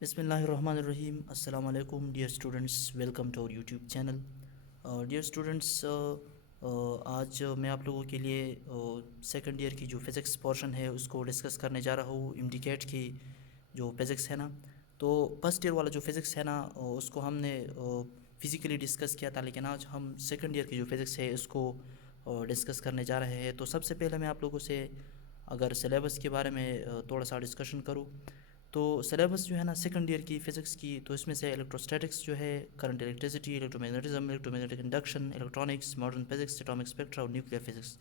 बिस्मिल्लाहिर्रहमानिर्रहीम अस्सलाम वालेकुम dear students, welcome to our YouTube channel. Dear students, आज मैं आप लोगों के लिए सेकंड ईयर की जो फ़िज़िक्स पोर्शन है उसको डिस्कस करने जा रहा हूँ। इमडीकेट की जो फ़िज़िक्स है ना, तो फर्स्ट ईयर वाला जो फ़िज़िक्स है ना, उसको हमने फ़िज़िकली डिस्कस किया था, लेकिन आज हम सेकंड ईयर की जो फ़िज़िक्स है उसको डिस्कस करने जा रहे हैं। तो सबसे पहले मैं आप लोगों से अगर सिलेबस के बारे में थोड़ा सा डिस्कशन करूँ, तो सिलेबस जो है ना सेकंड ईयर की फ़िज़िक्स की, तो इसमें से इलेक्ट्रोस्टैटिक्स जो है, current electricity, electromagnetism, electromagnetic induction, electronics, modern physics, atomic spectra और न्यूक्लियर फिज़िक्स,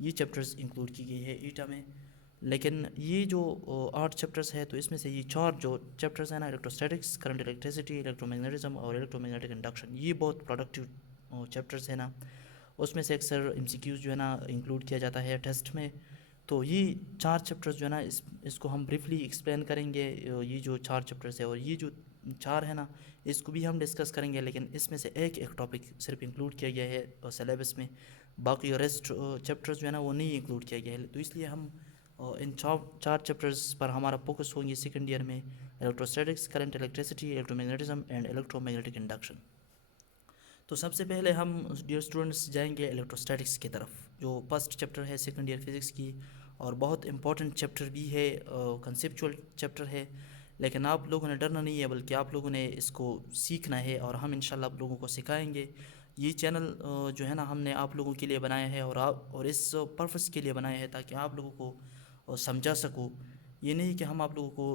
ये चैप्टर्स इंक्लूड की गई है ईटा में। लेकिन ये जो 8 चैप्टर्स है, तो इसमें से ये 4 जो चैप्टर्स हैं ना, इलेक्ट्रोस्टैटिक्स, करंट इलेक्ट्रिसिटी, इलेक्ट्रोमैग्नेटिज्म और इलेक्ट्रोमैग्नेटिक इंडक्शन, ये बहुत प्रोडक्टिव चैप्टर्स है ना। उसमें से अक्सर एमसीक्यूज़ जो है ना इंक्लूड किया जाता है टेस्ट में। तो ये 4 चैप्टर्स जो है ना, इसको हम ब्रीफली एक्सप्लेन करेंगे। ये जो 4 चैप्टर्स है और ये जो 4 है ना, इसको भी हम डिस्कस करेंगे, लेकिन इसमें से एक एक टॉपिक सिर्फ इंक्लूड किया गया है सिलेबस में। बाकी रेस्ट चैप्टर्स जो है ना वो नहीं इंक्लूड किया गया है। तो इसलिए हम इन 4 चैप्टर्स पर हमारा फोकस होंगे सेकेंड ईयर में: electrostatics, current electricity, electromagnetism and electromagnetic induction. तो सबसे पहले हम डियर स्टूडेंट्स जाएंगे इलेक्ट्रोस्टैटिक्स की तरफ, जो फर्स्ट चैप्टर है सेकंड ईयर फिज़िक्स की, और बहुत इंपॉर्टेंट चैप्टर भी है, कंसेप्चुअल चैप्टर है। लेकिन आप लोगों ने डरना नहीं है, बल्कि आप लोगों ने इसको सीखना है, और हम इंशाल्लाह आप लोगों को सिखाएंगे। ये चैनल जो है ना, हमने आप लोगों के लिए बनाया है, और इस पर्पस के लिए बनाया है ताकि आप लोगों को समझा सकूँ। ये नहीं कि हम आप लोगों को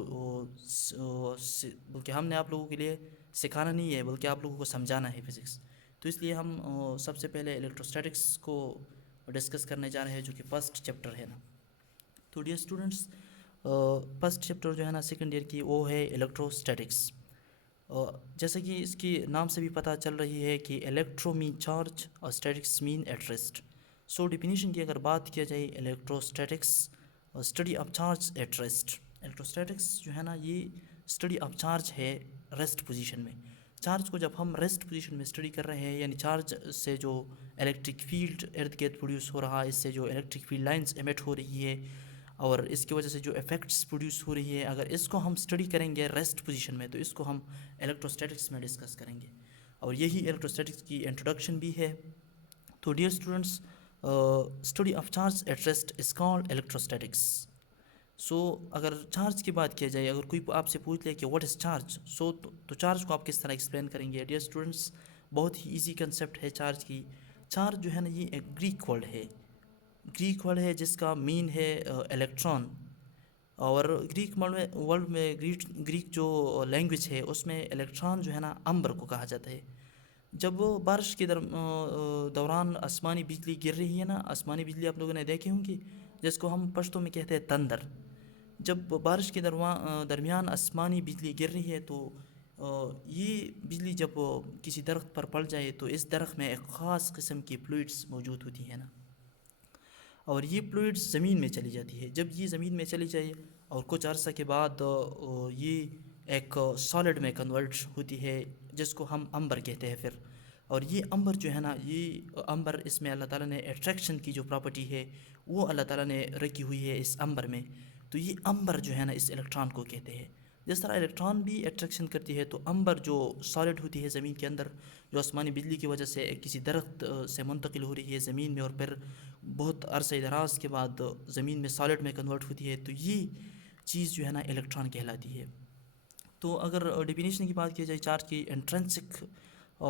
बल्कि हमने आप लोगों के लिए सिखाना नहीं है, बल्कि आप लोगों को समझाना है फिज़िक्स। तो इसलिए हम सबसे पहले इलेक्ट्रोस्टैटिक्स को डिस्कस करने जा रहे हैं, जो कि फर्स्ट चैप्टर है ना। तो डियर स्टूडेंट्स, फर्स्ट चैप्टर जो है ना सेकंड ईयर की, वो है इलेक्ट्रोस्टैटिक्स। जैसे कि इसकी नाम से भी पता चल रही है कि इलेक्ट्रो मीन चार्ज और statics mean at rest. So definition की अगर बात किया जाए, electrostatics study of charge at rest. Electrostatics जो है ना, ये स्टडी ऑफ चार्ज है रेस्ट पोजीशन में। चार्ज को जब हम रेस्ट पोजीशन में स्टडी कर रहे हैं, यानी चार्ज से जो इलेक्ट्रिक फील्ड इर्द गिर्द प्रोड्यूस हो रहा है, इससे जो इलेक्ट्रिक फील्ड लाइंस एमिट हो रही है और इसकी वजह से जो इफ़ेक्ट्स प्रोड्यूस हो रही है, अगर इसको हम स्टडी करेंगे रेस्ट पोजीशन में, तो इसको हम इलेक्ट्रोस्टैटिक्स में डिस्कस करेंगे। और यही इलेक्ट्रोस्टैटिक्स की इंट्रोडक्शन भी है। तो dear students, study of charge at rest is called electrostatics. So अगर चार्ज की बात किया जाए, अगर कोई आपसे पूछ ले कि व्हाट इज़ चार्ज, तो चार्ज को आप किस तरह एक्सप्लेन करेंगे? डियर स्टूडेंट्स, बहुत ही इजी कंसेप्ट है चार्ज की। चार्ज जो है ना, ये एक ग्रीक वर्ड है। ग्रीक वर्ड है जिसका मीन है इलेक्ट्रॉन। और ग्रीक वर्ल्ड में ग्रीक जो लैंग्वेज है, उसमें इलेक्ट्रॉन जो है ना, अंबर को कहा जाता है। जब वो बारिश के दौरान आसमानी बिजली गिर रही है ना, आसमानी बिजली आप लोगों ने देखे होंगी, जिसको हम पश्तो में कहते हैं तंदर। जब बारिश के दरमियान आसमानी बिजली गिर रही है, तो ये बिजली जब किसी दरख्त पर पड़ जाए, तो इस दरख्त में एक ख़ास किस्म की फ्लूइड्स मौजूद होती है ना, और ये फ्लूइड्स ज़मीन में चली जाती है। जब ये ज़मीन में चली जाए और कुछ अर्सा के बाद ये एक सॉलिड में कन्वर्ट होती है, जिसको हम अंबर कहते हैं फिर। और ये अंबर जो है ना, ये अंबर, इसमें अल्लाह ताला ने अट्रैक्शन की जो प्रॉपर्टी है वो अल्लाह ताला ने रखी हुई है इस अंबर में। तो ये अंबर जो है ना, इस इलेक्ट्रॉन को कहते हैं। जिस तरह इलेक्ट्रॉन भी अट्रैक्शन करती है, तो अंबर जो सॉलिड होती है ज़मीन के अंदर, जो आसमानी बिजली की वजह से किसी दरख्त से मुंतकिल हो रही है ज़मीन में, और फिर बहुत अरसे दराज के बाद ज़मीन में सॉलिड में कन्वर्ट होती है, तो ये चीज़ जो है ना इलेक्ट्रॉन कहलाती है। तो अगर डिफिनीशन की बात की जाए चार्ज की, intrinsic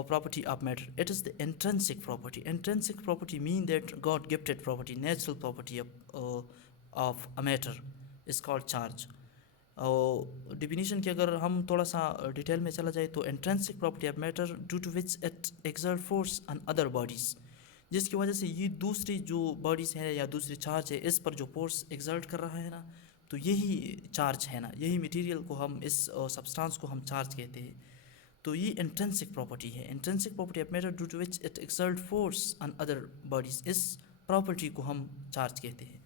property of matter, it is the intrinsic property mean that God gifted property, natural property of a matter is called charge. और डिफिनीशन की अगर हम थोड़ा सा डिटेल में चला जाए, तो intrinsic property of matter due to which it exert force on other bodies, जिसकी वजह से ये दूसरी जो बॉडीज़ हैं या दूसरी चार्ज है, इस पर जो फोर्स एक्सर्ट कर रहा है ना, तो यही चार्ज है ना, यही मटेरियल को हम, इस सब्सटेंस को हम चार्ज कहते हैं। तो ये इंट्रिंसिक प्रॉपर्टी है, intrinsic property of matter due to which it exert force on other bodies, इस प्रॉपर्टी को हम चार्ज कहते हैं।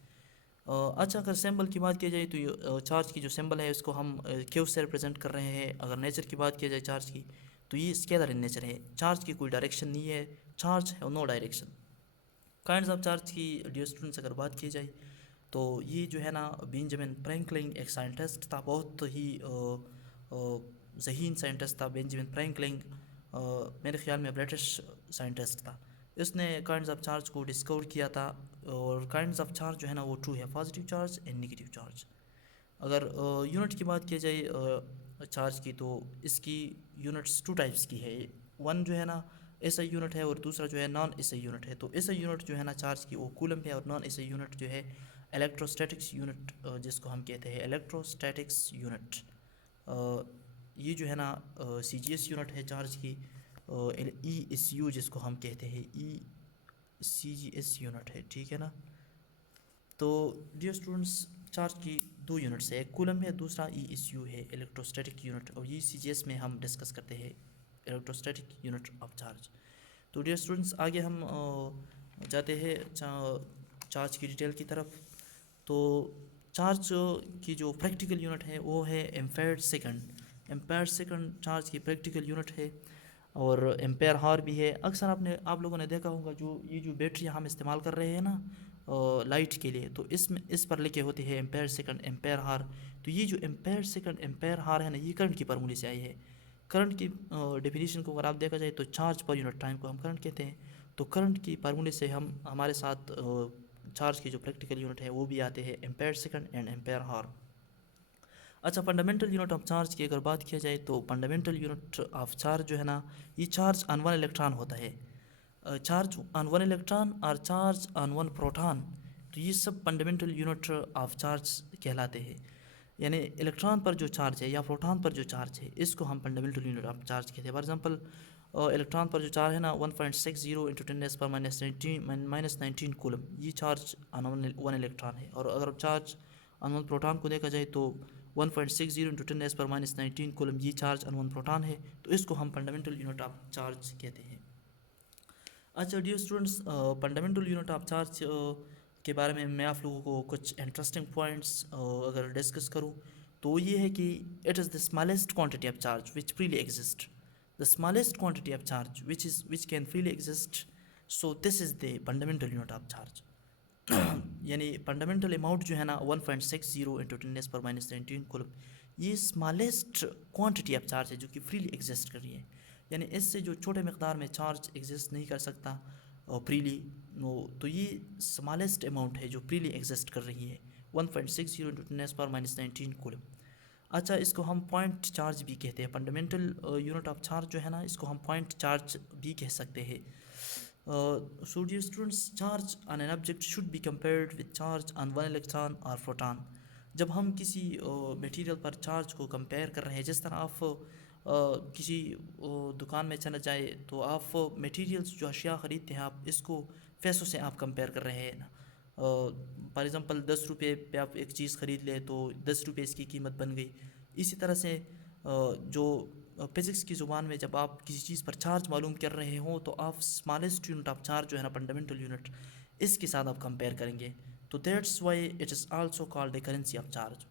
अच्छा, अगर सिंबल की बात की जाए, तो चार्ज की जो सिंबल है उसको हम क्यू से रिप्रेजेंट कर रहे हैं। अगर नेचर की बात की जाए चार्ज की, तो ये स्केलर इन नेचर है। चार्ज की कोई डायरेक्शन नहीं है, चार्ज है no direction. Kinds of charge की डियर स्टूडेंट्स अगर बात की जाए, तो ये जो है ना, बेंजामिन फ्रैंकलिन एक साइंटिस्ट था, बहुत ही जहीन साइंटिस्ट था, बेंजामिन फ्रैंकलिन, मेरे ख्याल में ब्रिटिश साइंटिस्ट था। इसने काइंड्स ऑफ चार्ज को डिस्कवर किया था। और काइंड्स ऑफ चार्ज जो है ना वो टू है, positive charge and negative charge. अगर यूनिट की बात की जाए चार्ज की, तो इसकी यूनिट्स टू टाइप्स की है। वन जो है ना एसआई यूनिट है, और दूसरा जो है नॉन एसआई यूनिट है। तो एसआई यूनिट जो है ना चार्ज की वो कूलम है, और नॉन एसआई यूनिट जो है इलेक्ट्रोस्टैटिक्स यूनिट, जिसको हम कहते हैं इलेक्ट्रोस्टैटिक्स यूनिट। ये जो है ना सीजीएस यूनिट है चार्ज की, ई एस यू जिसको हम कहते हैं ई सीजीएस यूनिट है, ठीक है ना। तो डियर स्टूडेंट्स, चार्ज की दो यूनिट्स है, एक कूलम है, दूसरा ई एस यू है, इलेक्ट्रोस्टैटिक यूनिट। और ये सीजीएस में हम डिस्कस करते हैं इलेक्ट्रोस्टैटिक यूनिट ऑफ चार्ज। तो डियर स्टूडेंट्स, आगे हम जाते हैं चार्ज की डिटेल की तरफ। तो चार्ज की जो प्रैक्टिकल यूनिट है वो है ampere second. Ampere second charge की प्रैक्टिकल यूनिट है, और एम्पेयर हार भी है। अक्सर आप लोगों ने देखा होगा, जो ये जो बैटरी हम इस्तेमाल कर रहे हैं ना लाइट के लिए, तो इसमें इस पर लिखे होते हैं एम्पेयर सेकंड, एम्पेयर हार। तो ये जो एम्पेयर सेकंड, एम्पेयर हार है ना, ये करंट की फार्मूले से आई है। करंट की डेफिनेशन को अगर आप देखा जाए तो चार्ज पर यूनिट टाइम को हम करंट कहते हैं। तो करंट की फार्मूले से हम हमारे साथ चार्ज की जो प्रैक्टिकल यूनिट है वो भी आते हैं, एम्पेयर सेकंड एंड एम्पेयर हार। अच्छा, फंडामेंटल यूनिट ऑफ चार्ज की अगर बात किया जाए, तो फंडामेंटल यूनिट ऑफ चार्ज जो है ना, ये चार्ज ऑन वन इलेक्ट्रॉन होता है। चार्ज ऑन वन इलेक्ट्रॉन और चार्ज ऑन वन प्रोटॉन, तो ये सब फंडामेंटल यूनिट ऑफ चार्ज कहलाते हैं। यानी इलेक्ट्रॉन पर जो चार्ज है या प्रोटॉन पर जो चार्ज है, इसको हम फंडामेंटल यूनिट ऑफ चार्ज कहते हैं। फॉर एग्जांपल, इलेक्ट्रॉन पर जो चार्ज है ना 1.60 इंटू 10⁻⁻⁹ कूलम, ये चार्ज ऑन वन इलेक्ट्रॉन है। और अगर चार्ज ऑन वन प्रोटॉन को देखा जाए, तो 1.60 इंटू 10⁻⁻19 कूलम, ये चार्ज ऑन वन प्रोटॉन है। तो इसको हम फंडामेंटल यूनिट ऑफ चार्ज कहते हैं। अच्छा dear students, fundamental unit of charge के बारे में मैं आप लोगों को कुछ इंटरेस्टिंग पॉइंट्स अगर डिस्कस करूं, तो ये है कि it is the smallest quantity of charge which freely exist. The smallest quantity of charge which can freely exist, so this is the fundamental unit of charge. यानी फंडामेंटल अमाउंट जो है ना 1.60 इंटू 10⁻⁻19 कूलम, ये smallest quantity of charge है जो कि freely exist कर रही है। यानी इससे जो छोटे मकदार में चार्ज एग्जिस्ट नहीं कर सकता फ्रीली, तो ये स्मॉलेस्ट अमाउंट है जो फ्रीली एग्जिस्ट कर रही है, 1.60 इंटू 10⁻⁻19 कूलम। अच्छा, इसको हम पॉइंट चार्ज भी कहते हैं। फंडामेंटल यूनिट ऑफ चार्ज जो है ना, इसको हम पॉइंट चार्ज भी कह सकते हैं। So dear students, charge on an object should be compared with charge on one electron or proton. जब हम किसी मटेरियल पर चार्ज को कंपेयर कर रहे हैं, जिस तरह आप किसी दुकान में चला जाए, तो आप मटेरियल्स जो अशिया ख़रीदते हैं, आप इसको पैसों से आप कंपेयर कर रहे हैं ना। फॉर एग्ज़ाम्पल 10 रुपये पे आप एक चीज़ ख़रीद ले, तो 10 रुपये इसकी कीमत बन गई। इसी तरह से जो फिज़िक्स की ज़ुबान में जब आप किसी चीज़ पर चार्ज मालूम कर रहे हो, तो आप स्मॉलेस्ट यूनिट ऑफ चार्ज जो है ना, फंडामेंटल यूनिट, इसके साथ आप कंपेयर करेंगे। तो that's why it is also called a currency of charge.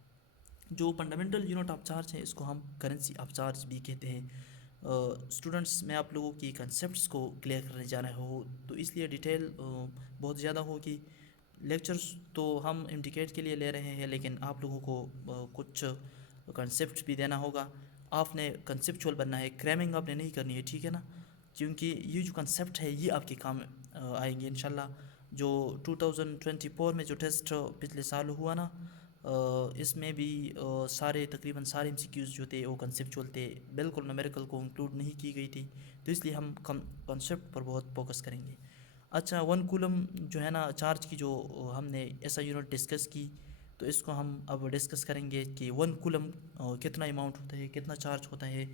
जो फंडामेंटल यूनिट ऑफ चार्ज है, इसको हम करेंसी ऑफ चार्ज भी कहते हैं। स्टूडेंट्स, मैं आप लोगों की कंसेप्ट्स को क्लियर करने जा रहा हूँ, तो इसलिए डिटेल बहुत ज़्यादा होगी। लेक्चर्स तो हम इंडिकेट के लिए ले रहे हैं, लेकिन आप लोगों को कुछ कंसेप्ट भी देना होगा। आपने कंसेप्चुअल बनना है, क्रैमिंग आपने नहीं करनी है, ठीक है ना। क्योंकि ये जो कंसेप्ट है ये आपके काम आएंगे इंशाल्लाह। जो 2024 में जो टेस्ट पिछले साल हुआ ना, इसमें भी सारे तकरीबन सारे एमसीक्यूज़ जो थे वो कंसेप्चुअल थे, बिल्कुल न्यूमेरिकल को इंक्लूड नहीं की गई थी। तो इसलिए हम कंसेप्ट पर बहुत फोकस करेंगे। अच्छा, वन कूलम जो है ना चार्ज की, जो हमने ऐसा यूनिट डिस्कस की, तो इसको हम अब डिस्कस करेंगे कि वन कूलम कितना अमाउंट होता है, कितना चार्ज होता है।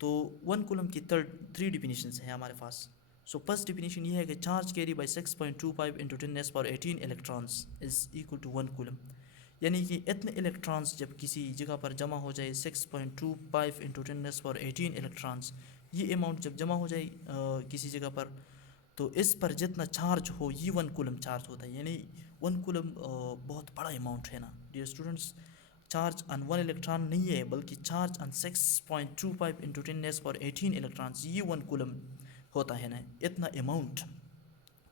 तो वन कूलम की थ्री डिफिनीशंस हैं हमारे पास। सो फर्स्ट डिफिनीशन ये है कि charge carry by 6.25 into 10⁻18 electrons is equal to one coulomb. यानी कि इतने इलेक्ट्रॉन्स जब किसी जगह पर जमा हो जाए, 6.25 इंटू 10⁻18 इलेक्ट्रॉन्स, ये अमाउंट जब जमा हो जाए किसी जगह पर, तो इस पर जितना चार्ज हो ये वन कूलम चार्ज होता है। यानी वन कूलम बहुत बड़ा अमाउंट है ना dear students. Charge on one electron नहीं है, बल्कि चार्ज ऑन 6.25 इंटू 10⁻18 इलेक्ट्रॉन्स, ये वन कूलम होता है ना, इतना अमाउंट।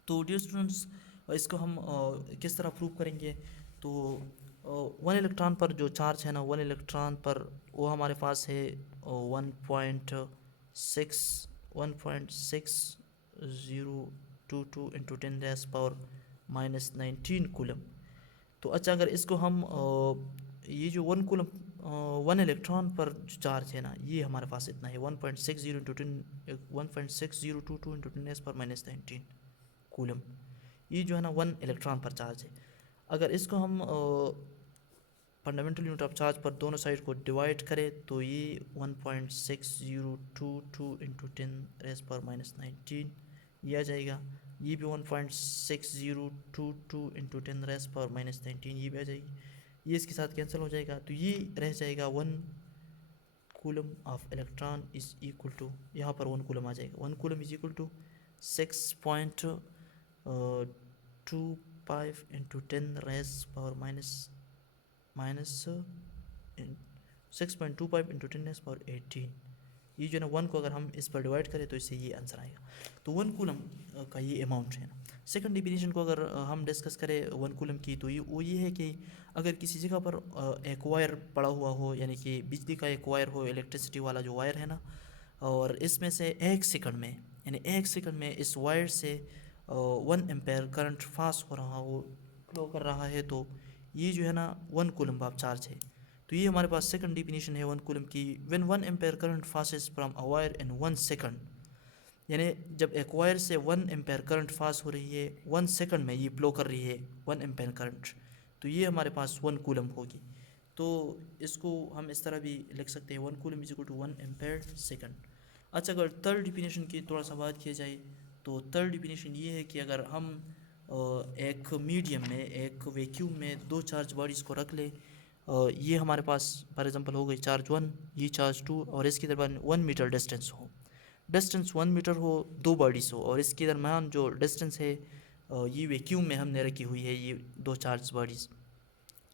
तो डियर स्टूडेंट्स, इसको हम किस तरह प्रूव करेंगे। तो वन इलेक्ट्रॉन पर जो चार्ज है ना, वन इलेक्ट्रॉन पर वो हमारे पास है 1.6022 इंटू 10⁻⁻19 कूलम। तो अच्छा, अगर इसको हम ये जो 1 कूलम 1 इलेक्ट्रॉन पर जो चार्ज है ना, ये हमारे पास इतना है 1.6022 कूलम। ये जो है ना 1 इलेक्ट्रॉन पर चार्ज है। अगर इसको हम फंडामेंटल यूनिट ऑफ चार्ज पर दोनों साइड को डिवाइड करें तो ये 1.6022 इंटू 10⁻⁻19 ये आ जाएगा। ये भी 1.6022 इंटू 10⁻⁻19 ये भी आ जाएगी। ये इसके साथ कैंसिल हो जाएगा, तो ये रह जाएगा 1 coulomb of electron is equal to, यहाँ पर 1 कूलम आ जाएगा। 1 coulomb is equal to 6.25 into 10⁻⁻6.25 into 10⁻18। ये जो है ना 1 को अगर हम इस पर डिवाइड करें तो इससे ये आंसर आएगा। तो 1 कूलम का ये अमाउंट है ना। सेकंड डिफिनीशन को अगर हम डिस्कस करें 1 कूलम की, तो ये है कि अगर किसी जगह पर एक वायर पड़ा हुआ हो, यानी कि बिजली का एक वायर हो, इलेक्ट्रिसिटी वाला जो वायर है ना, और इसमें से 1 सेकंड में, यानी 1 सेकंड में इस वायर से 1 एम्पेयर करंट पास हो रहा हो, फ्लो कर रहा है, तो ये जो है ना 1 कूलम ऑफ चार्ज है। तो ये हमारे पास सेकंड डिफिनीशन है 1 कूलम की। When 1 ampere current passes from a wire in 1 second, यानी जब एक वायर से 1 एम्पेयर करंट पास हो रही है 1 सेकंड में, ये फ्लो कर रही है 1 एम्पेयर करंट, तो ये हमारे पास 1 कूलम होगी। तो इसको हम इस तरह भी लिख सकते हैं 1 coulomb is equal to 1 ampere second. अच्छा, अगर थर्ड डिफिनीशन की थोड़ा सा बात किया जाए, तो थर्ड डिफिनीशन ये है कि अगर हम एक मीडियम में, एक वैक्यूम में दो चार्ज बॉडीज़ को रख ले, ये हमारे पास फॉर एग्जांपल हो गई चार्ज 1, ये चार्ज 2, और इसके दरमियान 1 मीटर डिस्टेंस हो, डिस्टेंस 1 मीटर हो, दो बॉडीज़ हो, और इसके दरमियान जो डिस्टेंस है ये वैक्यूम में हमने रखी हुई है ये दो चार्ज बॉडीज़।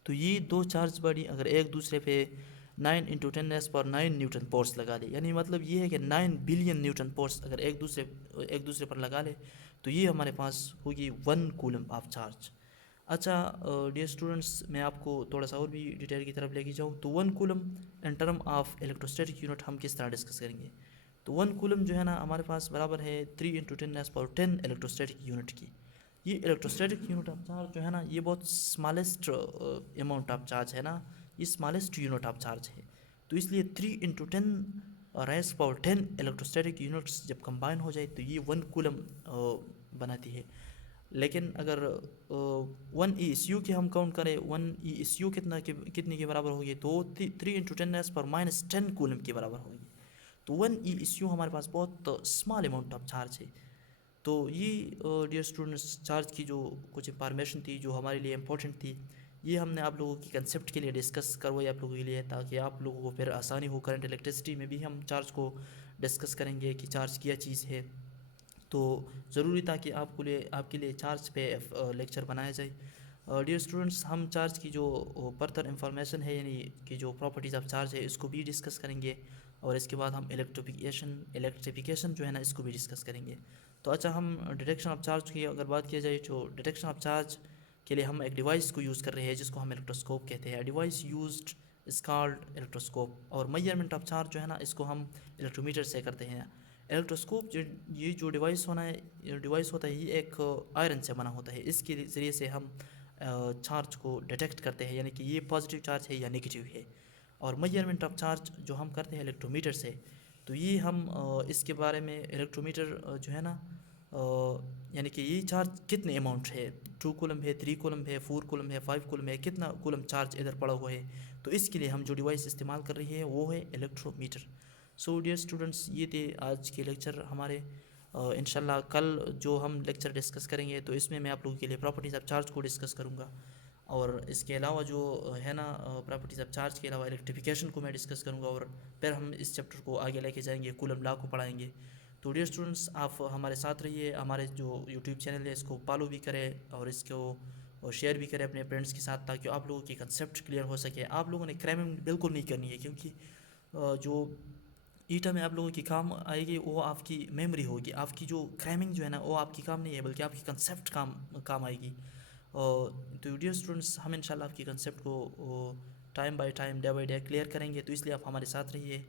तो ये दो चार्ज बॉडी अगर एक दूसरे पे 9 इंटू 10⁻⁹ न्यूटन फोर्स लगा ले, यानी मतलब ये है कि 9 बिलियन न्यूटन फोर्स अगर एक दूसरे पर लगा ले, तो ये हमारे पास होगी 1 कूलम ऑफ चार्ज। अच्छा डियर स्टूडेंट्स, मैं आपको थोड़ा सा और भी डिटेल की तरफ लेके जाऊँ, तो 1 coulomb in term of electrostatic unit हम किस तरह डिस्कस करेंगे। तो 1 कूलम जो है ना हमारे पास बराबर है 3 इंटू 10⁻10 इलेक्ट्रोस्टैटिक यूनिट की। ये इलेक्ट्रोस्टैटिक यूनिट ऑफ चार्ज जो है ना, ये बहुत स्मॉलेस्ट अमाउंट ऑफ चार्ज है ना, ये स्मॉलेस्ट यूनिट ऑफ चार्ज है। तो इसलिए 3 इंटू 10⁻10 इलेक्ट्रोस्टैटिक यूनिट्स जब कंबाइन हो जाए तो ये 1 कूलम बनाती है। लेकिन अगर 1 ई एस यू की हम काउंट करें, 1 ई एस यू कितने के बराबर होगी, तो 3 इंटू 10⁻10 कूलम के बराबर होगी। तो 1 ई एस यू हमारे पास बहुत स्मॉल अमाउंट ऑफ चार्ज है। तो ये डियर स्टूडेंट्स चार्ज की जो कुछ इंफॉर्मेशन थी जो हमारे लिए इम्पोर्टेंट थी, ये हमने आप लोगों की कंसेप्ट के लिए डिस्कस करवाई आप लोगों के लिए, ताकि आप लोगों को फिर आसानी हो। करंट इलेक्ट्रिसिटी में भी हम चार्ज को डिस्कस करेंगे कि चार्ज क्या चीज़ है, तो ज़रूरी था कि आपके लिए चार्ज पे लेक्चर बनाया जाए। डियर स्टूडेंट्स, हम चार्ज की जो फर्दर इंफॉर्मेशन है, यानी कि जो प्रॉपर्टीज़ ऑफ चार्ज है, इसको भी डिस्कस करेंगे, और इसके बाद हम इलेक्ट्रिफिकेशन जो है ना, इसको भी डिस्कस करेंगे। तो अच्छा, हम डिटेक्शन ऑफ चार्ज की अगर बात किया जाए, तो डिटेक्शन ऑफ चार्ज के लिए हम एक डिवाइस को यूज़ कर रहे हैं जिसको हम इलेक्ट्रोस्कोप कहते हैं। Device used is called electroscope. और मेजरमेंट ऑफ चार्ज जो है ना, इसको हम इलेक्ट्रोमीटर से करते हैं। इलेक्ट्रोस्कोप ये जो डिवाइस होता है, ये एक आयरन से बना होता है। इसके ज़रिए से हम चार्ज को डिटेक्ट करते हैं, यानी कि ये पॉजिटिव चार्ज है या नेगेटिव है। और मेजरमेंट ऑफ चार्ज जो हम करते हैं इलेक्ट्रोमीटर से, तो ये हम इसके बारे में इलेक्ट्रोमीटर जो है ना, यानी कि ये चार्ज कितने अमाउंट है, 2 कूलम है, 3 कूलम है, 4 कूलम है, 5 कूलम है, कितना कूलम चार्ज इधर पड़ा हुआ है, तो इसके लिए हम जो डिवाइस इस्तेमाल कर रही है वो है इलेक्ट्रोमीटर। सो डियर स्टूडेंट्स, ये थे आज के लेक्चर हमारे। इंशाल्लाह कल जो हम लेक्चर डिस्कस करेंगे, तो इसमें मैं आप लोगों के लिए प्रॉपर्टीज़ ऑफ चार्ज को डिस्कस करूँगा, और इसके अलावा जो है ना प्रॉपर्टीज़ ऑफ चार्ज के अलावा इलेक्ट्रिफिकेशन को मैं डिस्कस करूँगा, और फिर हम इस चैप्टर को आगे लेके जाएंगे, कूलम लॉ को पढ़ाएंगे। तो डियर स्टूडेंट्स, आप हमारे साथ रहिए। हमारे जो यूट्यूब चैनल है इसको फॉलो भी करें, और इसको शेयर भी करें अपने फ्रेंड्स के साथ, ताकि आप लोगों की कंसेप्ट क्लियर हो सके। आप लोगों ने क्रैमिंग बिल्कुल नहीं करनी है, क्योंकि जो ईटा में आप लोगों की काम आएगी वो आपकी मेमोरी होगी। आपकी जो क्रैमिंग जो है ना, वो आपकी काम नहीं है, बल्कि आपकी कंसेप्ट काम काम आएगी। तो डियर स्टूडेंट्स, हम इंशाल्लाह आपकी कंसेप्ट को time by time, day by day clear करेंगे, तो इसलिए आप हमारे साथ रहिए।